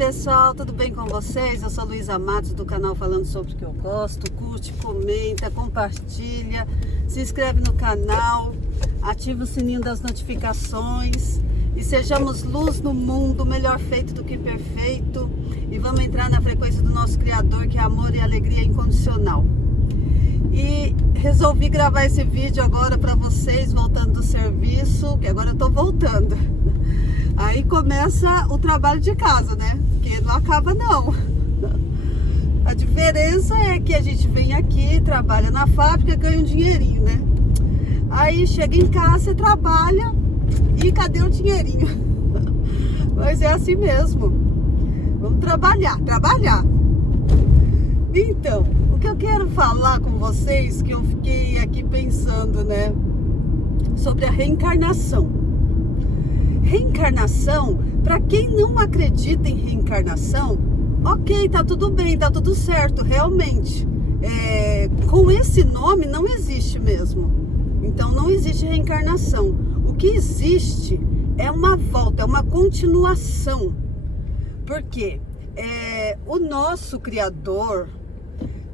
pessoal, tudo bem com vocês? Eu sou Luísa Matos do canal Falando Sobre o que eu gosto. Curte, comenta, compartilha, se inscreve no canal, ativa o sininho das notificações e sejamos luz no mundo, melhor feito do que perfeito, e vamos entrar na frequência do nosso Criador, que é amor e alegria incondicional. E resolvi gravar esse vídeo agora para vocês, voltando do serviço, que agora eu tô voltando. Aí começa o trabalho de casa, né? Porque não acaba não. A diferença é que a gente vem aqui, trabalha na fábrica, ganha um dinheirinho, né? Aí chega em casa, você trabalha e cadê o dinheirinho? Mas é assim mesmo. Vamos trabalhar. Então, o que eu quero falar com vocês, que eu fiquei aqui pensando, né? Sobre a reencarnação. Reencarnação, para quem não acredita em reencarnação, ok, tá tudo bem, tá tudo certo, realmente. Com esse nome não existe mesmo. Então não existe reencarnação. O que existe é uma volta, é uma continuação. Por quê? O nosso Criador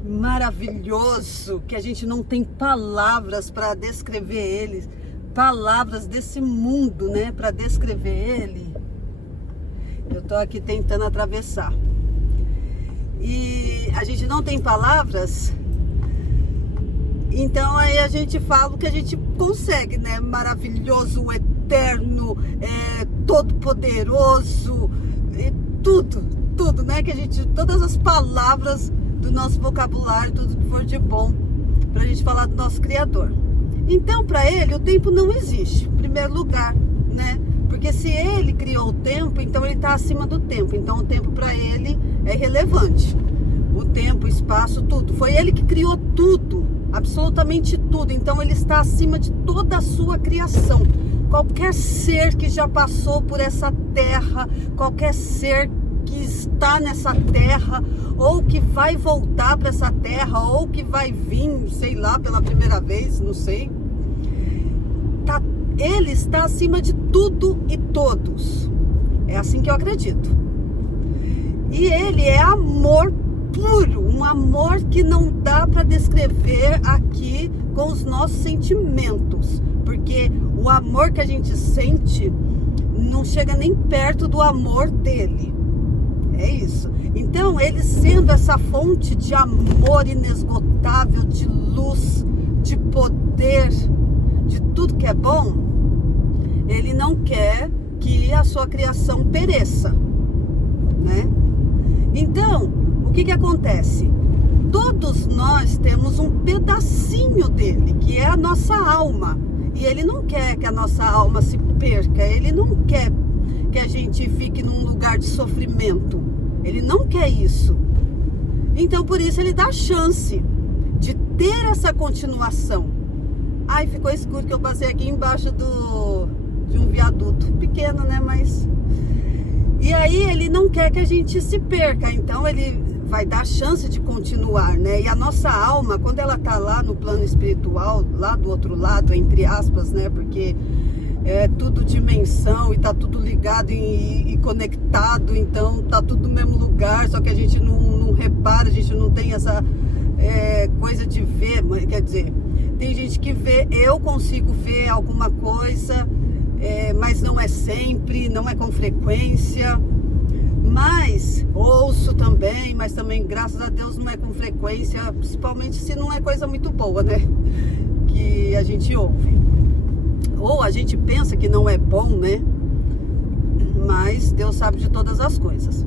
maravilhoso, que a gente não tem palavras para descrever ele, palavras desse mundo, né, para descrever ele. Eu tô aqui tentando atravessar e a gente não tem palavras, então aí a gente fala o que a gente consegue, né? Maravilhoso, eterno, todo poderoso, tudo, né? Que a gente, todas as palavras do nosso vocabulário, tudo que for de bom pra gente falar do nosso Criador. Então, para ele, o tempo não existe, em primeiro lugar, né? Porque se ele criou o tempo, então ele está acima do tempo. Então, o tempo para ele é relevante. O tempo, o espaço, tudo. Foi ele que criou tudo, absolutamente tudo. Então, ele está acima de toda a sua criação. Qualquer ser que já passou por essa terra, qualquer ser que está nessa terra, ou que vai voltar para essa terra, ou que vai vir, sei lá, pela primeira vez, não sei. Ele está acima de tudo e todos. É assim que eu acredito. E ele é amor puro, um amor que não dá para descrever aqui com os nossos sentimentos, porque o amor que a gente sente não chega nem perto do amor dele. É isso. Então, ele sendo essa fonte de amor inesgotável, de luz, de poder, de tudo que é bom, ele não quer que a sua criação pereça, né? Então, o que acontece? Todos nós temos um pedacinho dele, que é a nossa alma. E ele não quer que a nossa alma se perca, ele não quer que a gente fique num lugar de sofrimento. Ele não quer isso. Então, por isso, ele dá a chance de ter essa continuação. Ai, ficou escuro que eu passei aqui embaixo de um viaduto. Pequeno, né? Mas... E aí, ele não quer que a gente se perca. Então, ele vai dar a chance de continuar, né? E a nossa alma, quando ela tá lá no plano espiritual, lá do outro lado, entre aspas, né? Porque... é tudo dimensão e tá tudo ligado e conectado, então tá tudo no mesmo lugar, só que a gente não repara, a gente não tem essa coisa de ver, quer dizer, tem gente que vê, eu consigo ver alguma coisa, mas não é sempre, não é com frequência, mas ouço também, mas também, graças a Deus, não é com frequência, principalmente se não é coisa muito boa, né, que a gente ouve. Ou a gente pensa que não é bom, né? Mas Deus sabe de todas as coisas.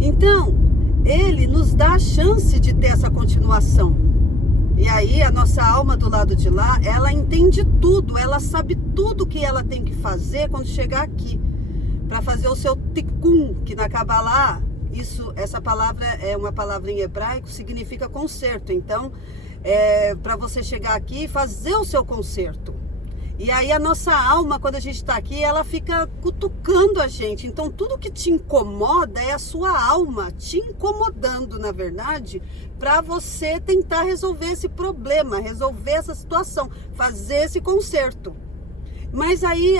Então, ele nos dá a chance de ter essa continuação. E aí, a nossa alma do lado de lá, ela entende tudo, ela sabe tudo que ela tem que fazer quando chegar aqui. Para fazer o seu tikkun, que na Kabbalah, essa palavra é uma palavra em hebraico, significa conserto. Então, para você chegar aqui e fazer o seu conserto. E aí a nossa alma, quando a gente está aqui, ela fica cutucando a gente. Então tudo que te incomoda é a sua alma te incomodando, na verdade, para você tentar resolver esse problema, resolver essa situação, fazer esse conserto. Mas aí,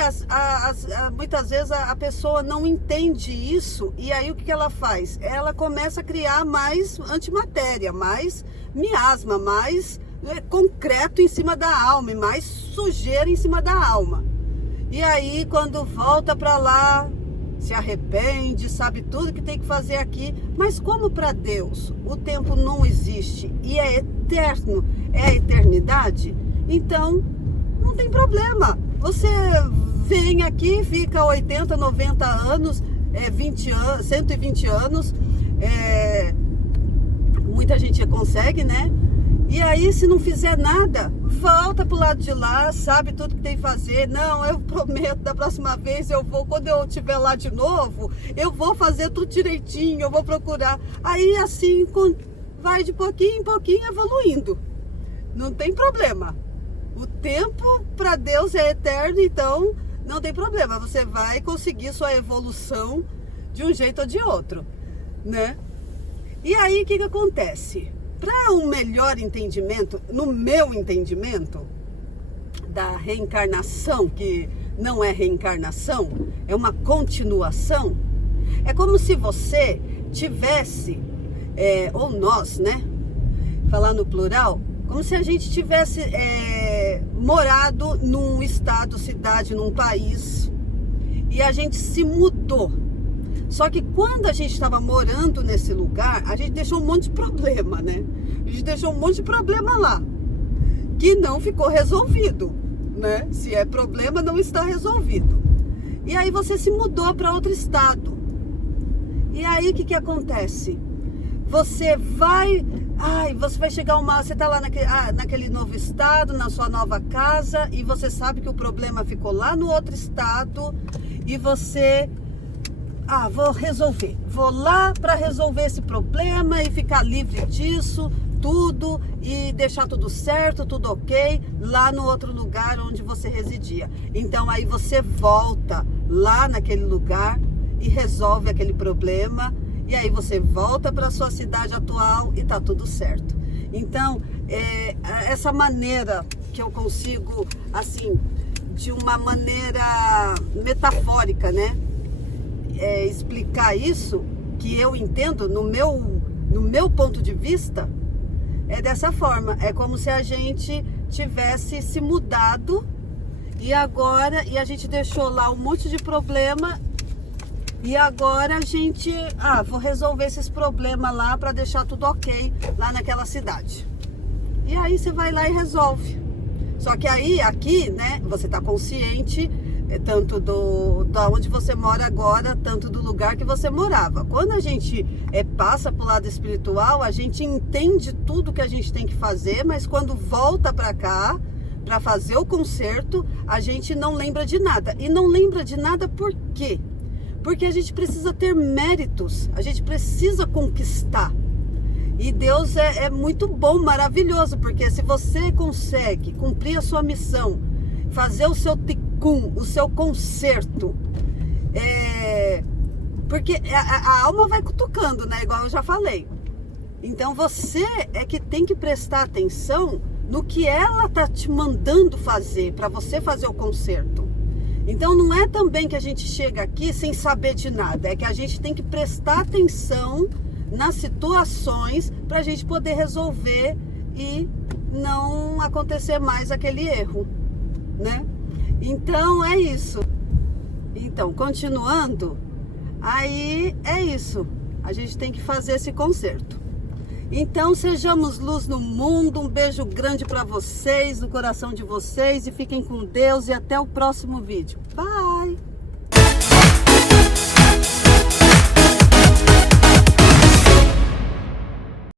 muitas vezes, a pessoa não entende isso, e aí o que ela faz? Ela começa a criar mais antimatéria, mais miasma, mais concreto em cima da alma, e mais sujeira em cima da alma. E aí, quando volta para lá, se arrepende, sabe tudo que tem que fazer aqui, mas como para Deus o tempo não existe e é eterno, é a eternidade, então não tem problema. Você vem aqui, fica 80, 90 anos, 20 anos, 120 anos, muita gente consegue, né? E aí, se não fizer nada, volta pro lado de lá, sabe tudo que tem que fazer. Não, eu prometo, da próxima vez eu vou, quando eu estiver lá de novo, eu vou fazer tudo direitinho, eu vou procurar. Aí, assim, vai de pouquinho em pouquinho evoluindo. Não tem problema. O tempo para Deus é eterno, então não tem problema. Você vai conseguir sua evolução de um jeito ou de outro, né? E aí, o que acontece? Para um melhor entendimento, no meu entendimento, da reencarnação, que não é reencarnação, é uma continuação, é como se você tivesse, ou nós, né? Falar no plural, como se a gente tivesse morado num estado, cidade, num país, e a gente se mudou. Só que quando a gente estava morando nesse lugar, a gente deixou um monte de problema, né? A gente deixou um monte de problema lá, que não ficou resolvido, né? Se é problema, não está resolvido. E aí você se mudou para outro estado. E aí o que acontece? Você vai chegar você está lá naquele novo estado, na sua nova casa, e você sabe que o problema ficou lá no outro estado, e você... vou resolver. Vou lá para resolver esse problema e ficar livre disso, tudo, e deixar tudo certo, tudo ok, lá no outro lugar onde você residia. Então aí você volta lá naquele lugar e resolve aquele problema, e aí você volta para a sua cidade atual e tá tudo certo. Então, essa maneira que eu consigo, assim, de uma maneira metafórica, né? Explicar isso, que eu entendo no meu ponto de vista, é dessa forma. É como se a gente tivesse se mudado e a gente deixou lá um monte de problema, e agora a gente vou resolver esses problemas lá para deixar tudo ok lá naquela cidade. E aí você vai lá e resolve. Só que aí, aqui, né, você tá consciente tanto da onde você mora agora, tanto do lugar que você morava. Quando a gente passa para o lado espiritual, a gente entende tudo que a gente tem que fazer, mas quando volta para cá, para fazer o conserto, a gente não lembra de nada. E não lembra de nada por quê? Porque a gente precisa ter méritos, a gente precisa conquistar. E Deus é muito bom, maravilhoso, porque se você consegue cumprir a sua missão, fazer o seu tikkun, o seu conserto, porque a alma vai cutucando, né? Igual eu já falei. Então você é que tem que prestar atenção no que ela tá te mandando fazer, para você fazer o conserto. Então não é também que a gente chega aqui sem saber de nada, é que a gente tem que prestar atenção nas situações para a gente poder resolver e não acontecer mais aquele erro, né? Então é isso. Então, continuando, aí é isso. A gente tem que fazer esse conserto. Então, sejamos luz no mundo. Um beijo grande para vocês, no coração de vocês, e fiquem com Deus, e até o próximo vídeo. Bye!